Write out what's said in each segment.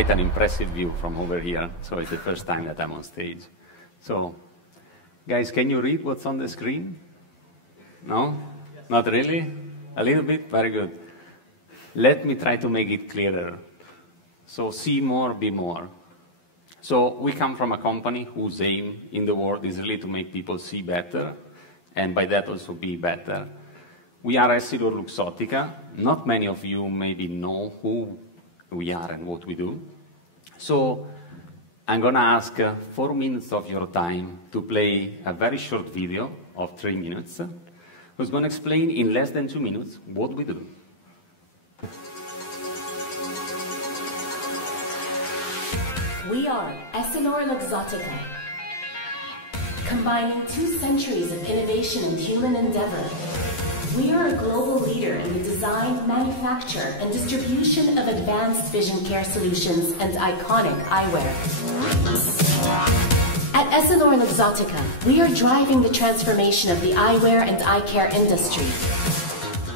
quite an impressive view from over here. So it's the first time that I'm on stage. So, guys, can you read what's on the screen? No? Yes. Not really? A little bit? Very good. Let me try to make it clearer. So, see more, be more. So, we come from a company whose aim in the world is really to make people see better, and by that also be better. We are EssilorLuxottica. Not many of you maybe know who we are and what we do. So I'm going to ask 4 minutes of your time to play a very short video of 3 minutes, who's going to explain in less than 2 minutes what we do. We are EssilorLuxottica, combining 2 centuries of innovation and human endeavor. We are a global leader in the design, manufacture, and distribution of advanced vision care solutions and iconic eyewear. At EssilorLuxottica, we are driving the transformation of the eyewear and eye care industry.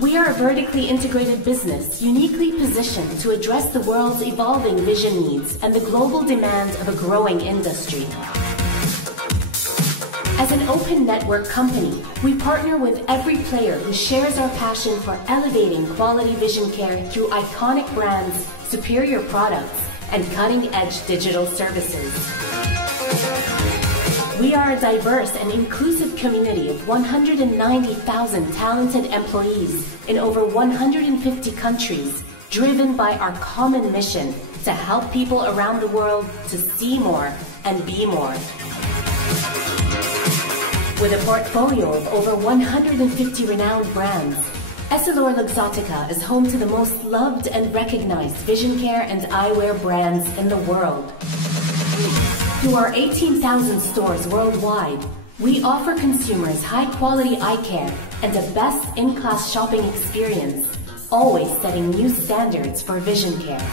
We are a vertically integrated business uniquely positioned to address the world's evolving vision needs and the global demand of a growing industry. As an open network company, we partner with every player who shares our passion for elevating quality vision care through iconic brands, superior products, and cutting-edge digital services. We are a diverse and inclusive community of 190,000 talented employees in over 150 countries, driven by our common mission to help people around the world to see more and be more. With a portfolio of over 150 renowned brands, EssilorLuxottica is home to the most loved and recognized vision care and eyewear brands in the world. Through our 18,000 stores worldwide, we offer consumers high-quality eye care and a best-in-class shopping experience, always setting new standards for vision care.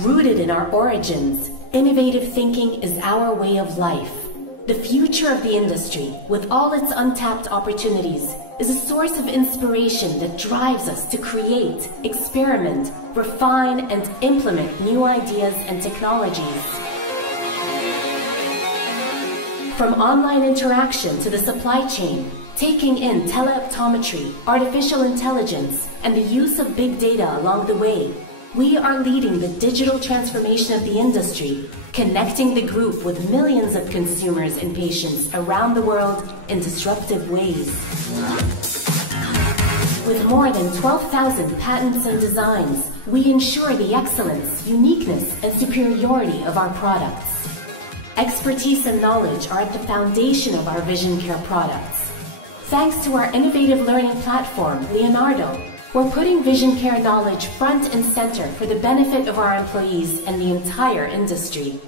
Rooted in our origins, innovative thinking is our way of life. The future of the industry, with all its untapped opportunities, is a source of inspiration that drives us to create, experiment, refine, and implement new ideas and technologies. From online interaction to the supply chain, taking in teleoptometry, artificial intelligence, and the use of big data along the way, we are leading the digital transformation of the industry, connecting the group with millions of consumers and patients around the world in disruptive ways. With more than 12,000 patents and designs, we ensure the excellence, uniqueness, and superiority of our products. Expertise and knowledge are at the foundation of our vision care products. Thanks to our innovative learning platform, Leonardo, we're putting vision care knowledge front and center for the benefit of our employees and the entire industry.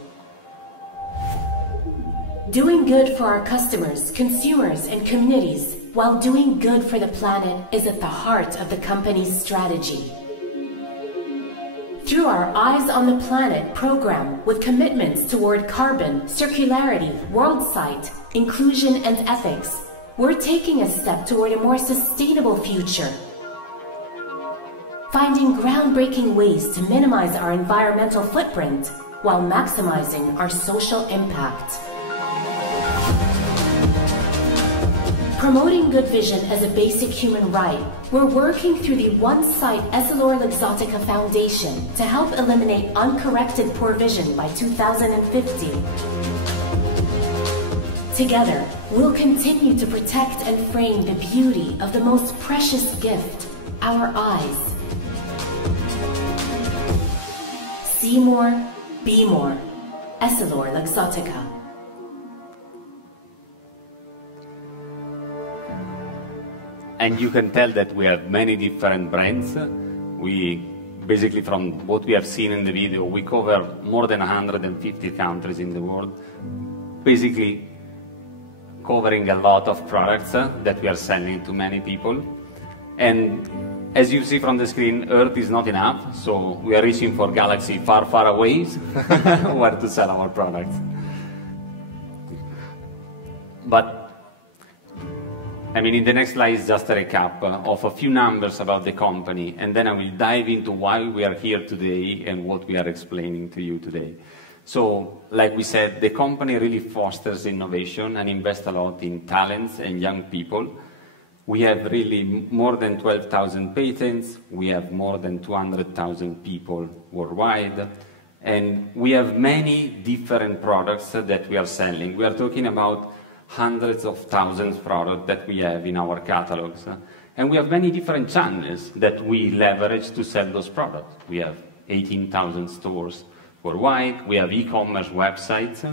Doing good for our customers, consumers, and communities while doing good for the planet is at the heart of the company's strategy. Through our Eyes on the Planet program with commitments toward carbon, circularity, world sight, inclusion, and ethics, we're taking a step toward a more sustainable future. Finding groundbreaking ways to minimize our environmental footprint while maximizing our social impact. Promoting good vision as a basic human right, we're working through the One Sight EssilorLuxottica Foundation to help eliminate uncorrected poor vision by 2050. Together, we'll continue to protect and frame the beauty of the most precious gift, our eyes. See more, be more. EssilorLuxottica. And you can tell that we have many different brands. We basically, from what we have seen in the video, we cover more than 150 countries in the world, basically covering a lot of products that we are selling to many people. And as you see from the screen, Earth is not enough, so we are reaching for galaxy far, far away where to sell our products. But I mean, in the next slide is just a recap of a few numbers about the company, and then I will dive into why we are here today and what we are explaining to you today. So, like we said, the company really fosters innovation and invests a lot in talents and young people. We have really more than 12,000 patents, we have more than 200,000 people worldwide, and we have many different products that we are selling. We are talking about hundreds of thousands of products that we have in our catalogs. And we have many different channels that we leverage to sell those products. We have 18,000 stores worldwide, we have e-commerce websites,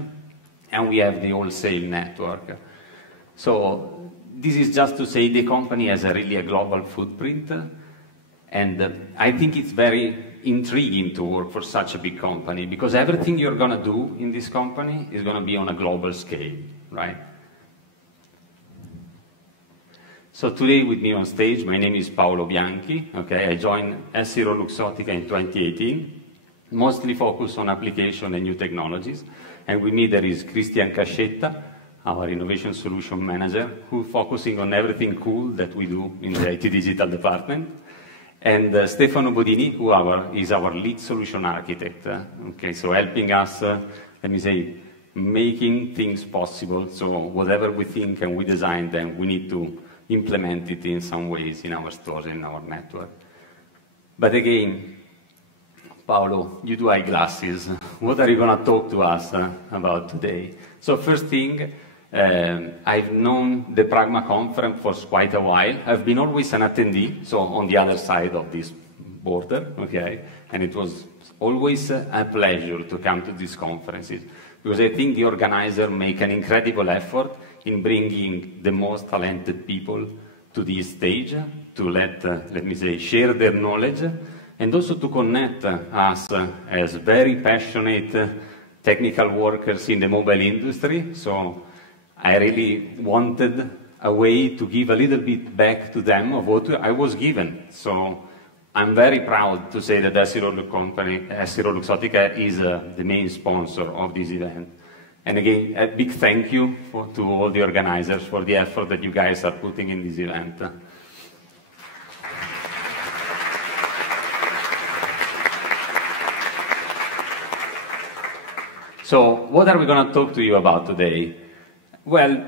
and we have the wholesale network. So this is just to say the company has really a global footprint, and I think it's very intriguing to work for such a big company, because everything you're going to do in this company is going to be on a global scale, right? So today with me on stage, my name is Paolo Bianchi. Okay, I joined EssilorLuxottica in 2018, mostly focused on application and new technologies. And with me there is Cristian Cascetta, our Innovation Solution Manager, who's focusing on everything cool that we do in the IT Digital Department. And Stefano Bodini, who is our Lead Solution Architect. Okay, so helping us, let me say, making things possible. So whatever we think and we design them, we need to implement it in some ways in our stores, in our network. But again, Paolo, you do eyeglasses. What are you going to talk to us about today? So first thing, I've known the Pragma conference for quite a while. I've been always an attendee, so on the other side of this border, okay? And it was always a pleasure to come to these conferences, because I think the organizers make an incredible effort in bringing the most talented people to this stage to let me say, share their knowledge, and also to connect us as very passionate technical workers in the mobile industry. So I really wanted a way to give a little bit back to them of what I was given. So I'm very proud to say that EssilorLuxottica is the main sponsor of this event. And again, a big thank you to all the organizers for the effort that you guys are putting in this event. So, what are we going to talk to you about today? Well,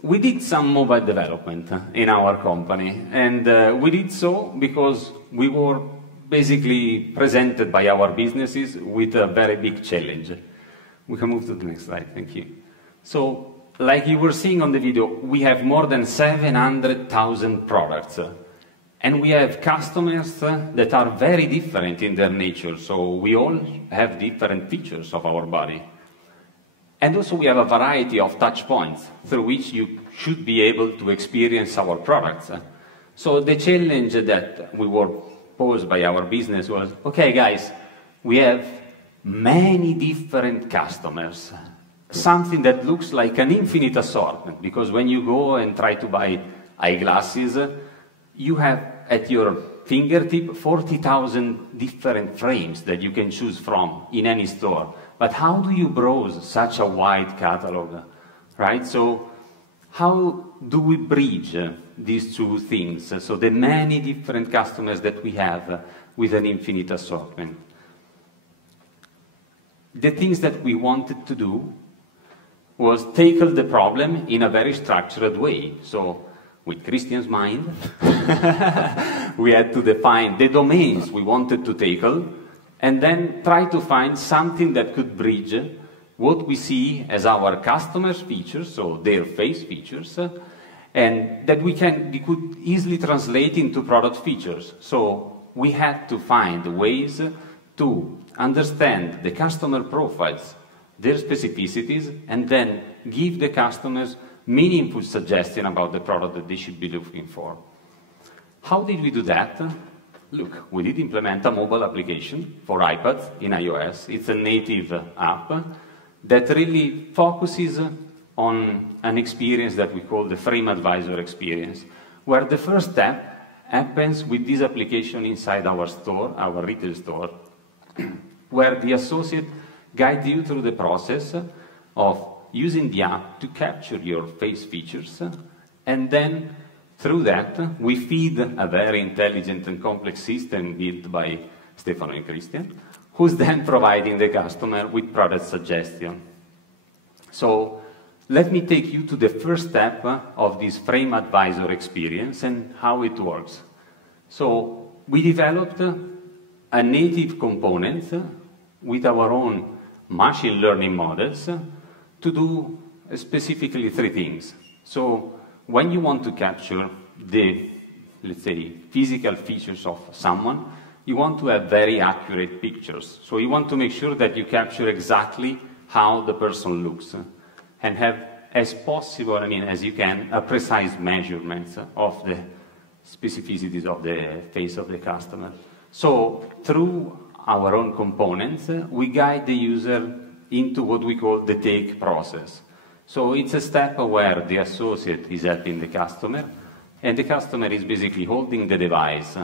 we did some mobile development in our company, and we did so because we were basically presented by our businesses with a very big challenge. We can move to the next slide, thank you. So, like you were seeing on the video, we have more than 700,000 products. And we have customers that are very different in their nature, so we all have different features of our body. And also we have a variety of touch points through which you should be able to experience our products. So the challenge that we were posed by our business was, okay guys, we have many different customers, something that looks like an infinite assortment, because when you go and try to buy eyeglasses, you have at your fingertip 40,000 different frames that you can choose from in any store. But how do you browse such a wide catalog, right? So how do we bridge these two things? So the many different customers that we have with an infinite assortment. The things that we wanted to do was tackle the problem in a very structured way. So with Cristian's mind, we had to define the domains we wanted to tackle, and then try to find something that could bridge what we see as our customers' features, so their face features, and that we could easily translate into product features. So we had to find ways to understand the customer profiles, their specificities, and then give the customers meaningful suggestion about the product that they should be looking for. How did we do that? Look, we did implement a mobile application for iPads in iOS. It's a native app that really focuses on an experience that we call the Frame Advisor experience, where the first step happens with this application inside our store, our retail store, where the associate guides you through the process of using the app to capture your face features And then, through that, we feed a very intelligent and complex system built by Stefano and Cristian, who's then providing the customer with product suggestion. So, let me take you to the first step of this frame advisor experience and how it works. So, we developed a native component with our own machine learning models to do specifically 3 things. So, when you want to capture the, let's say, physical features of someone, you want to have very accurate pictures. So you want to make sure that you capture exactly how the person looks and have as possible, as you can, a precise measurement of the specificities of the face of the customer. So through our own components, we guide the user into what we call the take process. So it's a step where the associate is helping the customer, and the customer is basically holding the device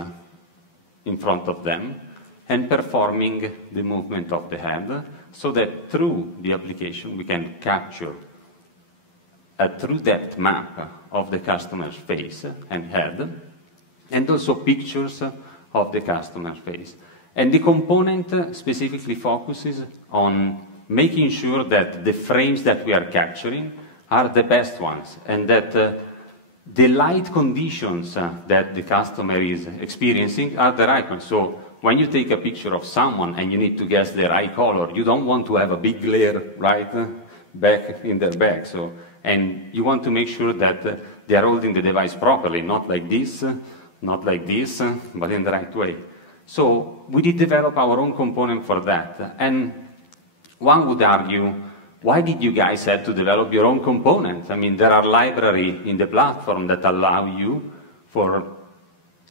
in front of them and performing the movement of the head, so that through the application we can capture a true depth map of the customer's face and head, and also pictures of the customer's face. And the component specifically focuses on making sure that the frames that we are capturing are the best ones, and that the light conditions that the customer is experiencing are the right ones. So when you take a picture of someone and you need to guess their eye color, you don't want to have a big glare right back in their back. So, and you want to make sure that they are holding the device properly, not like this, but in the right way. So we did develop our own component for that. And one would argue, why did you guys have to develop your own component? I mean, there are libraries in the platform that allow you for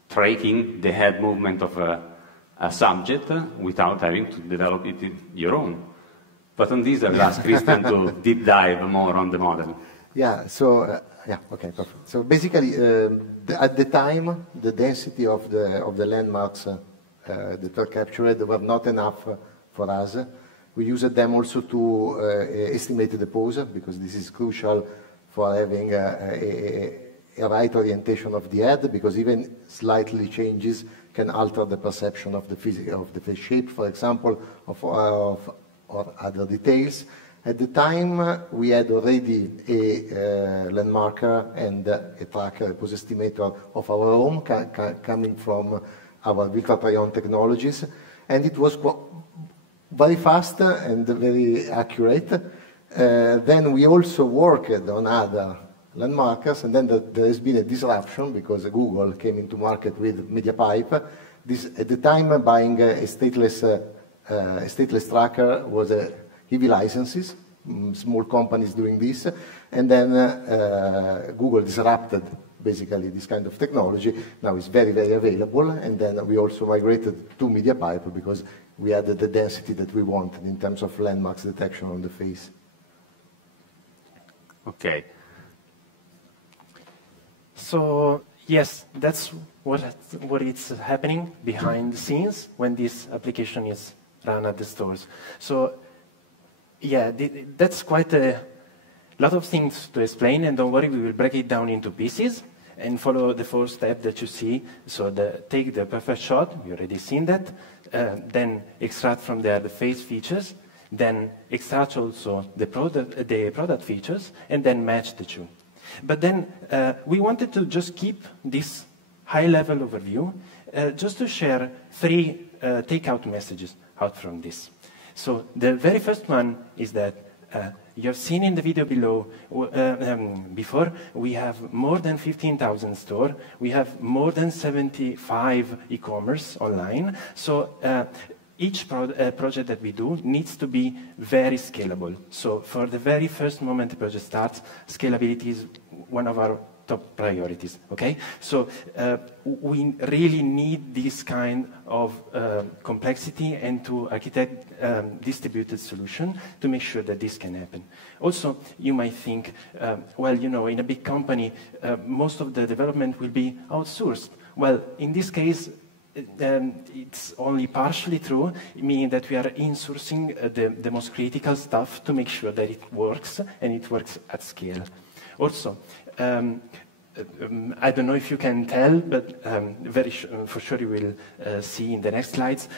tracking the head movement of a subject without having to develop it your own. But on this, I'll ask Cristian to deep dive more on the model. Yeah, so, okay, perfect. So basically, at the time, the density of the landmarks that were captured were not enough for us. We used them also to estimate the pose, because this is crucial for having a right orientation of the head, because even slightly changes can alter the perception of the face shape, for example, or other details. At the time, we had already a landmarker and a tracker, a pose estimator of our own, coming from our virtual try-on technologies, and it was very fast and very accurate. Then we also worked on other landmarkers, and then there has been a disruption because Google came into market with MediaPipe. At the time, buying a stateless tracker was heavy licenses, small companies doing this, and then Google disrupted basically this kind of technology. Now it's very, very available, and then we also migrated to MediaPipe because we added the density that we wanted in terms of landmarks detection on the face. Okay. So yes, that's what is happening behind the scenes when this application is run at the stores. So yeah, that's quite a lot of things to explain, and don't worry, we will break it down into pieces and follow the 4 steps that you see. So take the perfect shot, you already seen that, then extract from there the face features, then extract also the product features, and then match the two. But then we wanted to just keep this high-level overview, just to share 3 take-out messages out from this. So the very first one is that you have seen in the video below, before, we have more than 15,000 stores. We have more than 75 e-commerce online. So each project that we do needs to be very scalable. So for the very first moment the project starts, scalability is one of our top priorities, okay? So we really need this kind of complexity and to architect distributed solution to make sure that this can happen. Also, you might think, well, you know, in a big company, most of the development will be outsourced. Well, in this case, it's only partially true, meaning that we are insourcing the most critical stuff to make sure that it works, and it works at scale. Also, I don't know if you can tell, but for sure you will see in the next slides.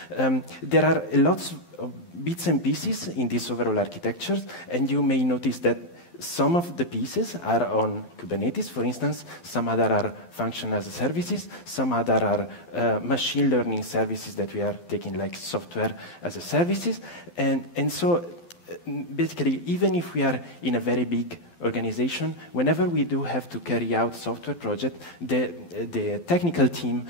There are lots of bits and pieces in this overall architecture, and you may notice that some of the pieces are on Kubernetes, for instance. Some other are function as services. Some other are machine learning services that we are taking, like software as a services. And so basically, even if we are in a very big organization, whenever we do have to carry out software project, the technical team,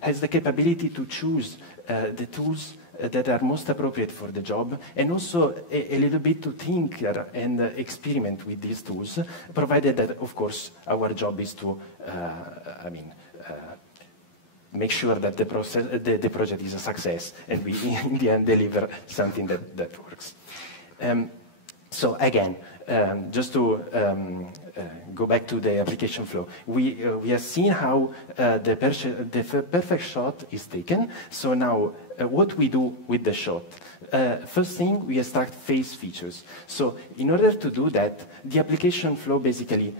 has the capability to choose the tools that are most appropriate for the job, and also a little bit to think and experiment with these tools, provided that, of course, our job is to, make sure that the project is a success, and we, in the end, deliver something that works. So again, just to go back to the application flow, we have seen how the perfect shot is taken. So now, what we do with the shot? First thing, we extract phase features. So in order to do that, the application flow basically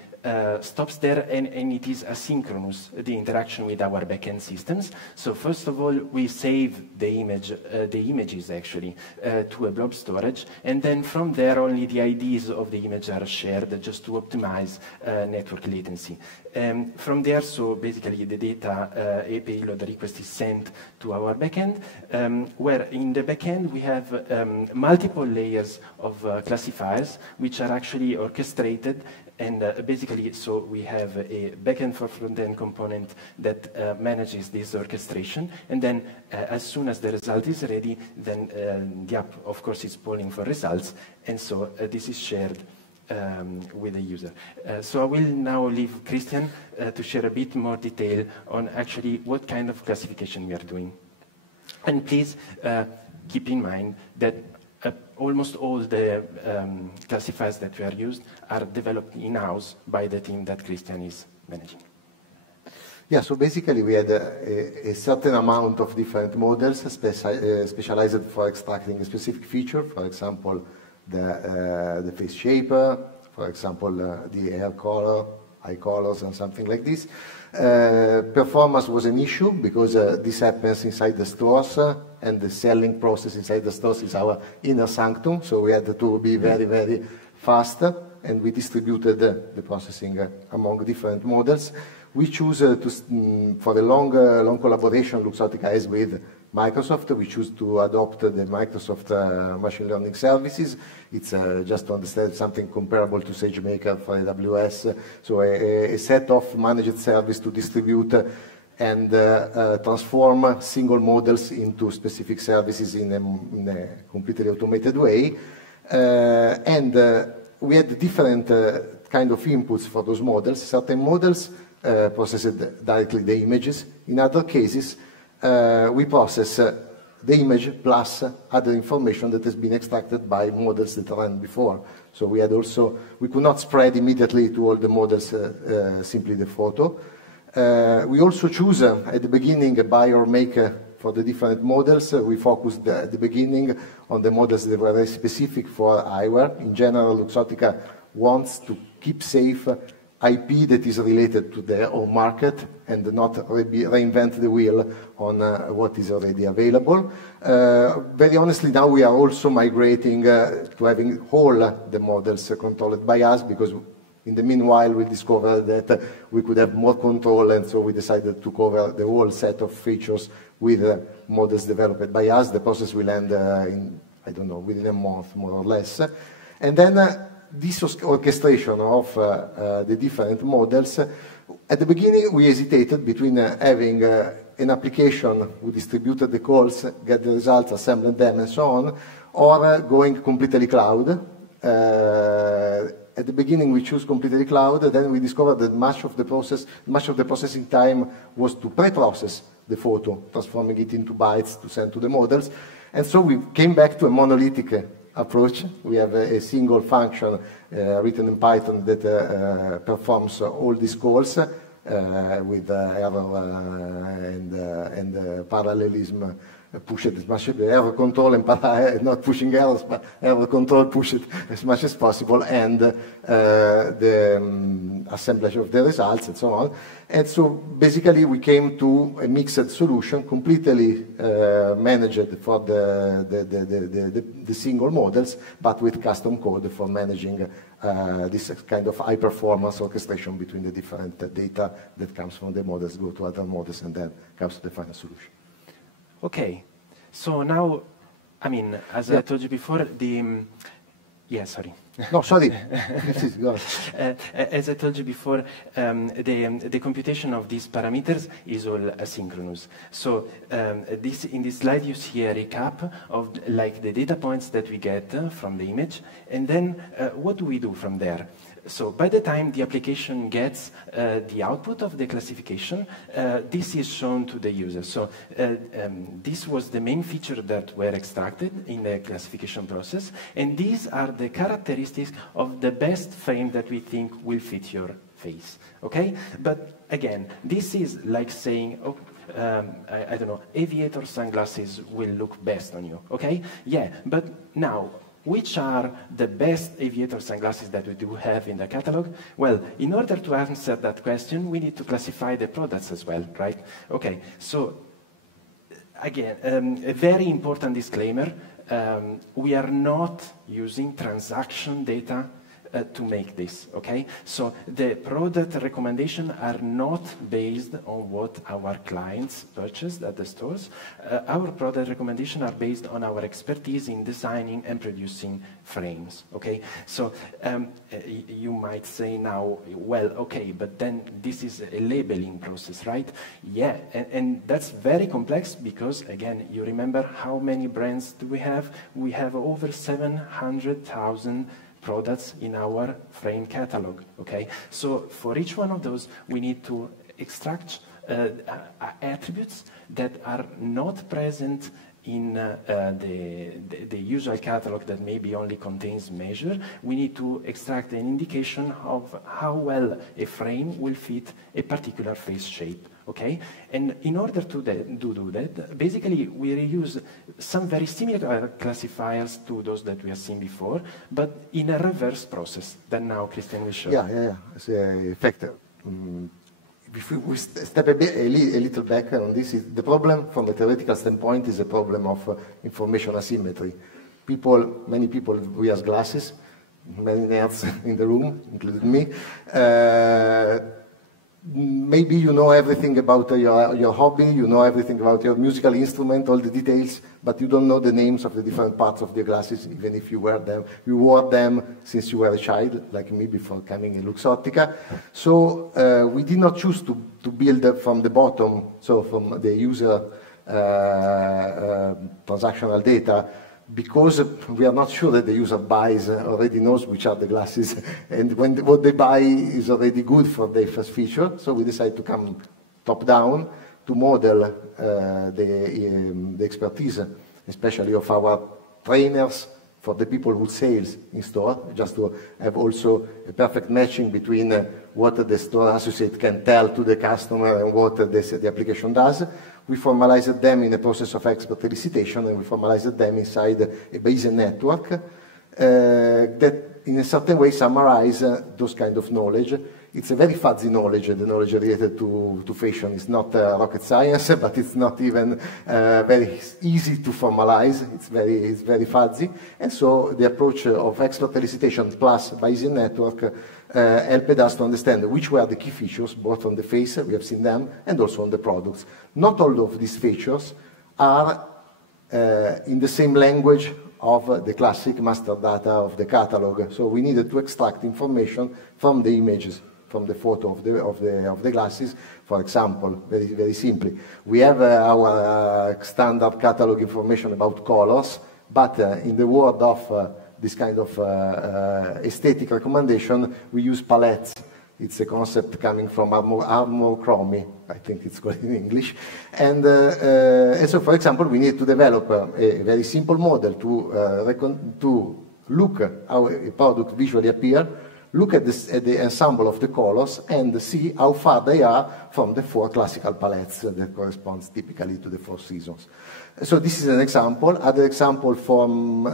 stops there, and it is asynchronous, the interaction with our backend systems. So first of all, we save the images actually to a blob storage, and then from there only the IDs of the image are shared just to optimize network latency. From there, so basically the data a payload request is sent to our backend, where in the backend we have multiple layers of classifiers which are actually orchestrated. And basically, so we have a backend for front-end component that manages this orchestration. And then as soon as the result is ready, then the app, of course, is polling for results. And so this is shared with the user. So I will now leave Cristian to share a bit more detail on actually what kind of classification we are doing. And please keep in mind that almost all the classifiers that we are used are developed in-house by the team that Cristian is managing. Yeah, so basically we had a certain amount of different models specialized for extracting a specific feature, for example, the face shaper, for example, the hair color, eye colors, and something like this. Performance was an issue because this happens inside the stores, and the selling process inside the stores is our inner sanctum, so we had to be very, very fast, and we distributed the processing among different models. We choose for the long collaboration Luxottica has with Microsoft, we choose to adopt the Microsoft machine learning services. It's just to understand something comparable to SageMaker for AWS. So a set of managed service to distribute and transform single models into specific services in a completely automated way. We had different kind of inputs for those models. Certain models processed directly the images. In other cases, we process the image plus other information that has been extracted by models that ran before. So we could not spread immediately to all the models simply the photo. We also choose at the beginning a buy or make for the different models. We focused at the beginning on the models that were very specific for eyewear. In general, Luxottica wants to keep safe IP that is related to their own market and not reinvent the wheel on what is already available. Very honestly, now we are also migrating to having all the models controlled by us, because in the meanwhile we discovered that we could have more control, and so we decided to cover the whole set of features with models developed by us. The process will end in, I don't know, within a month, more or less. And then this orchestration of the different models, at the beginning we hesitated between having an application who distributed the calls, get the results, assemble them, and so on, or going completely cloud. At the beginning we chose completely cloud, then we discovered that much of the processing time was to pre-process the photo, transforming it into bytes to send to the models. And so we came back to a monolithic approach. We have a single function written in Python that performs all these calls with error and parallelism push it as much as error control and not pushing errors, but error control, push it as much as possible, and the assemblage of the results and so on. And so basically we came to a mixed solution, completely managed for the single models, but with custom code for managing this kind of high performance orchestration between the different data that comes from the models, go to other models, and then comes to the final solution. Okay, so now, I mean, as I told you before, yeah, sorry. No, sorry. As I told you before, the computation of these parameters is all asynchronous. So in this slide you see a recap of like the data points that we get from the image, and then what do we do from there? So by the time the application gets the output of the classification, this is shown to the user. So this was the main feature that were extracted in the classification process, and these are the characteristics of the best frame that we think will fit your face. Okay? But again, this is like saying, oh, I don't know, aviator sunglasses will look best on you. Okay? Yeah, but now, which are the best aviator sunglasses that we do have in the catalog? Well, in order to answer that question, we need to classify the products as well, right? Okay, so again, a very important disclaimer. We are not using transaction data to make this, okay? So the product recommendations are not based on what our clients purchased at the stores. Our product recommendations are based on our expertise in designing and producing frames, okay? So you might say now, well, okay, but then this is a labeling process, right? Yeah, and that's very complex because, again, you remember how many brands do we have? We have over 700,000 products in our frame catalog, okay? So for each one of those, we need to extract attributes that are not present in the usual catalog that maybe only contains measure. We need to extract an indication of how well a frame will fit a particular face shape, okay? And in order to do that, basically we reuse some very similar classifiers to those that we have seen before, but in a reverse process that now Cristian will show. Yeah. In fact, if we step a little back on this, the problem from a theoretical standpoint is a problem of information asymmetry. Many people wear glasses, many nerds in the room, including me. Maybe you know everything about your hobby, you know everything about your musical instrument, all the details, but you don't know the names of the different parts of the glasses, even if you wear them. You wore them since you were a child, like me, before coming in Luxottica. So we did not choose to build from the bottom, so from the user transactional data, because we are not sure that the user buys already knows which are the glasses, and what they buy is already good for their first feature. So we decided to come top down to model the expertise, especially of our trainers, for the people who sales in store, just to have also a perfect matching between what the store associate can tell to the customer and what the application does. We formalized them in a process of expert elicitation, and we formalized them inside a Bayesian network that in a certain way summarize those kind of knowledge. It's a very fuzzy knowledge, the knowledge related to fashion. It's not rocket science, but it's not even very easy to formalize. It's very fuzzy. And so the approach of expert elicitation plus Bayesian network helped us to understand which were the key features, both on the face, we have seen them, and also on the products. Not all of these features are in the same language of the classic master data of the catalog. So we needed to extract information from the images, from the photo of the glasses. For example, very simply, we have our standard catalog information about colors, but in the world of this kind of aesthetic recommendation, we use palettes. It's a concept coming from armochromy, I think it's called in English. And so, for example, we need to develop a very simple model to look how a product visually appears, look at the ensemble of the colors and see how far they are from the 4 classical palettes that corresponds typically to the 4 seasons. So this is an example. Other example from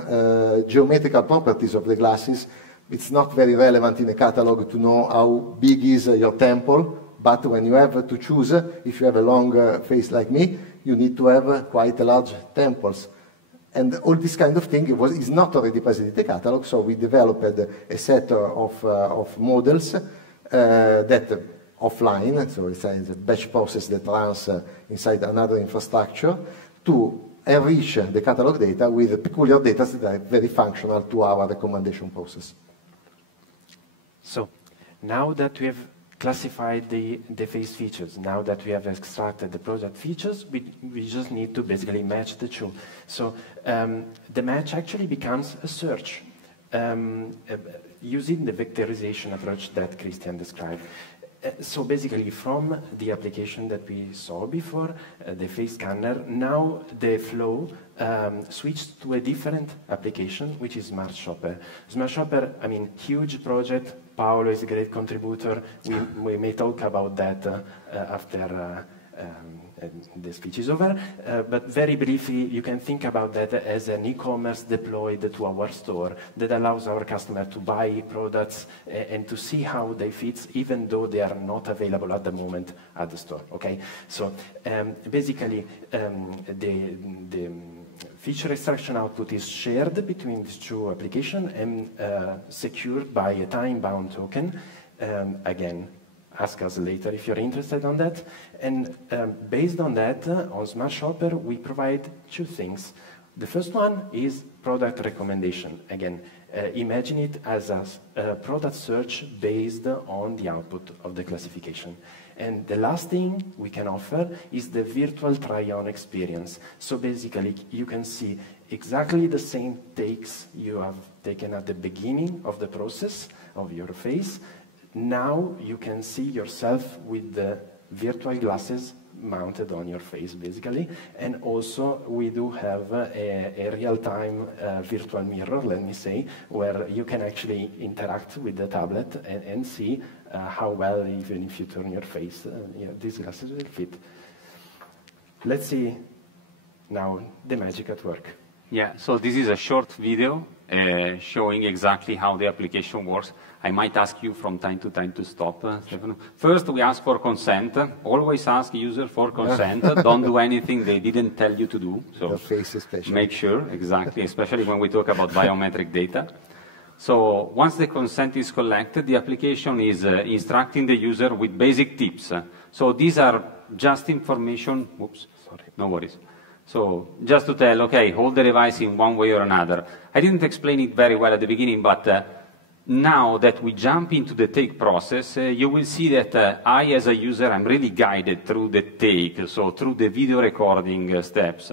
geometrical properties of the glasses. It's not very relevant in a catalog to know how big is your temple, but when you have to choose, if you have a long face like me, you need to have quite a large temples. And all this kind of thing is not already present in the catalog, so we developed a set of models that offline, so it's a batch process that runs inside another infrastructure to enrich the catalog data with peculiar data that are very functional to our recommendation process. So now that we have classified the face features, now that we have extracted the product features, we just need to basically match the two. So the match actually becomes a search using the vectorization approach that Cristian described. So basically from the application that we saw before, the face scanner, now the flow switched to a different application, which is Smart Shopper. Smart Shopper, I mean, huge project. Paolo is a great contributor. We may talk about that after the speech is over. But very briefly, you can think about that as an e-commerce deployed to our store that allows our customer to buy products and to see how they fit, even though they are not available at the moment at the store. Okay, so basically the feature extraction output is shared between these two applications and secured by a time-bound token. Again, ask us later if you're interested on that. And based on that, on Smart Shopper, we provide 2 things. The first one is product recommendation. Again, imagine it as a product search based on the output of the classification. And the last thing we can offer is the virtual try-on experience. So basically, you can see exactly the same takes you have taken at the beginning of the process of your face. Now you can see yourself with the virtual glasses mounted on your face, basically. And also, we do have a real-time virtual mirror, let me say, where you can actually interact with the tablet and see how well, even if you turn your face, these glasses will fit. Let's see now the magic at work. Yeah, so this is a short video showing exactly how the application works. I might ask you from time to time to stop, Stefano. First, we ask for consent. Always ask user for consent. Don't do anything they didn't tell you to do. So your face especially. Make sure, exactly, especially when we talk about biometric data. So once the consent is collected, the application is instructing the user with basic tips. So these are just information. Oops, sorry, no worries. So just to tell, okay, hold the device in one way or another. I didn't explain it very well at the beginning, but now that we jump into the take process, you will see that I, as a user, am really guided through the take, so through the video recording steps.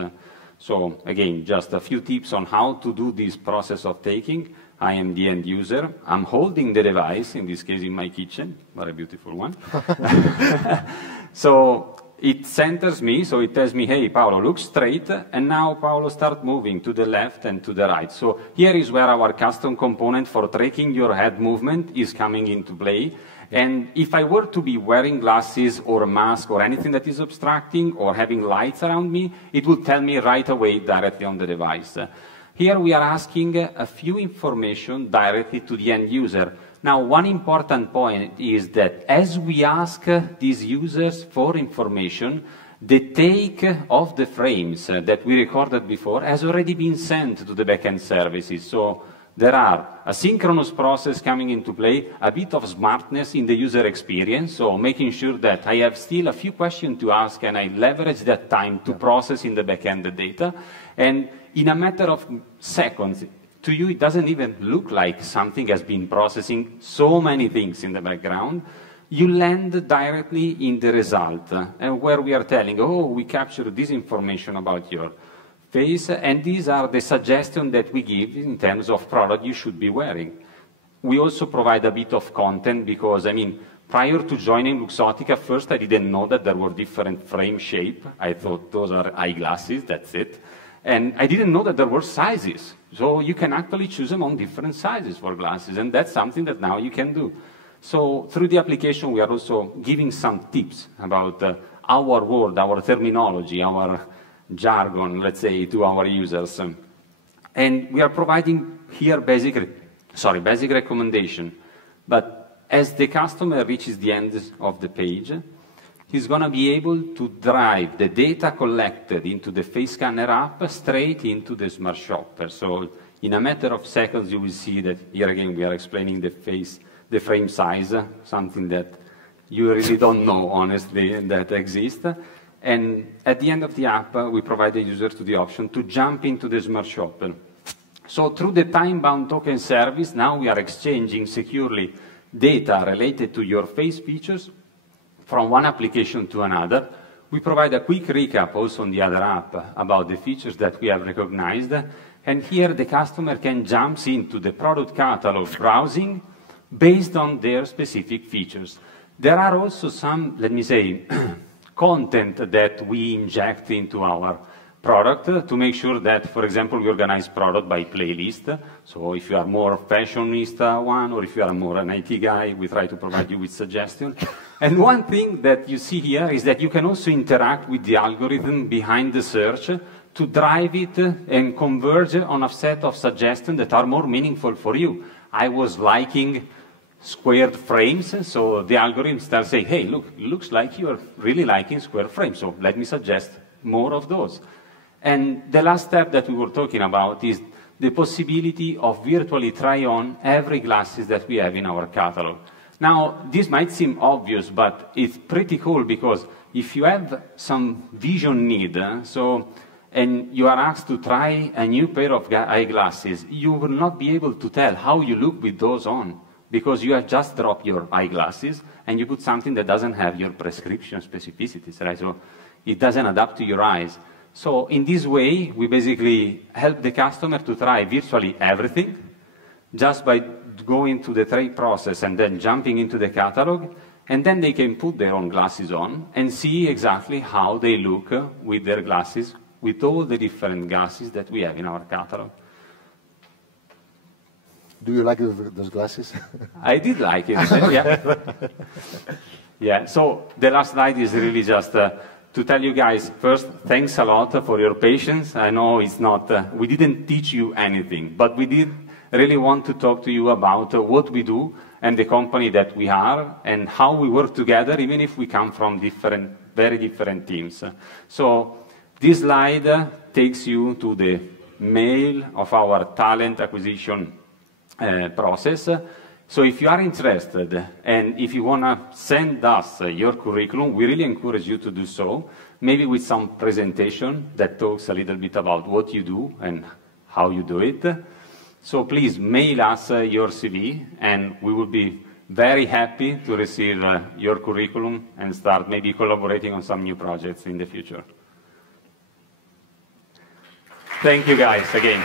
So again, just a few tips on how to do this process of taking. I am the end user. I'm holding the device, in this case in my kitchen, very beautiful one. So it centers me, so it tells me, hey, Paolo, look straight, and now Paolo start moving to the left and to the right. So here is where our custom component for tracking your head movement is coming into play. And if I were to be wearing glasses or a mask or anything that is obstructing or having lights around me, it will tell me right away directly on the device. Here we are asking a few information directly to the end user. Now, one important point is that as we ask these users for information, the take of the frames that we recorded before has already been sent to the backend services. So there are a synchronous process coming into play, a bit of smartness in the user experience, so making sure that I have still a few questions to ask and I leverage that time to process in the backend the data. And in a matter of seconds, to you, it doesn't even look like something has been processing so many things in the background. You land directly in the result, where we are telling, oh, we captured this information about your face, and these are the suggestions that we give in terms of product you should be wearing. We also provide a bit of content because, I mean, prior to joining Luxottica, first I didn't know that there were different frame shape. I thought those are eyeglasses, that's it. And I didn't know that there were sizes. So you can actually choose among different sizes for glasses, and that's something that now you can do. So through the application, we are also giving some tips about our word, our terminology, our jargon, let's say, to our users. And we are providing here basic recommendation. But as the customer reaches the end of the page, he's going to be able to drive the data collected into the face scanner app straight into the smart shopper. So in a matter of seconds, you will see that here again we are explaining the frame size, something that you really don't know, honestly, that exists. And at the end of the app, we provide the user to the option to jump into the smart shopper. So through the time-bound token service, now we are exchanging securely data related to your face features from one application to another. We provide a quick recap also on the other app about the features that we have recognized. And here the customer can jump into the product catalog browsing based on their specific features. There are also some, let me say, content that we inject into our product to make sure that, for example, we organize product by playlist. So if you are more fashionista one, or if you are more an IT guy, we try to provide you with suggestions. And one thing that you see here is that you can also interact with the algorithm behind the search to drive it and converge on a set of suggestions that are more meaningful for you. I was liking squared frames, so the algorithm starts saying, hey, look, it looks like you are really liking square frames, so let me suggest more of those. And the last step that we were talking about is the possibility of virtually try on every glasses that we have in our catalog. Now, this might seem obvious, but it's pretty cool because if you have some vision need, and you are asked to try a new pair of eyeglasses, you will not be able to tell how you look with those on, because you have just dropped your eyeglasses and you put something that doesn't have your prescription specificities, right? So it doesn't adapt to your eyes. So in this way, we basically help the customer to try virtually everything just by going through the try process and then jumping into the catalog, and then they can put their own glasses on and see exactly how they look with their glasses, with all the different glasses that we have in our catalog. Do you like those glasses? I did like it, yeah. Yeah, so the last slide is really just to tell you guys, first, thanks a lot for your patience. I know it's not, we didn't teach you anything, but we did really want to talk to you about what we do and the company that we are and how we work together, even if we come from very different teams. So this slide takes you to the mail of our talent acquisition process. So if you are interested and if you want to send us your curriculum, we really encourage you to do so, maybe with some presentation that talks a little bit about what you do and how you do it. So please mail us your CV, and we will be very happy to receive your curriculum and start maybe collaborating on some new projects in the future. Thank you guys again.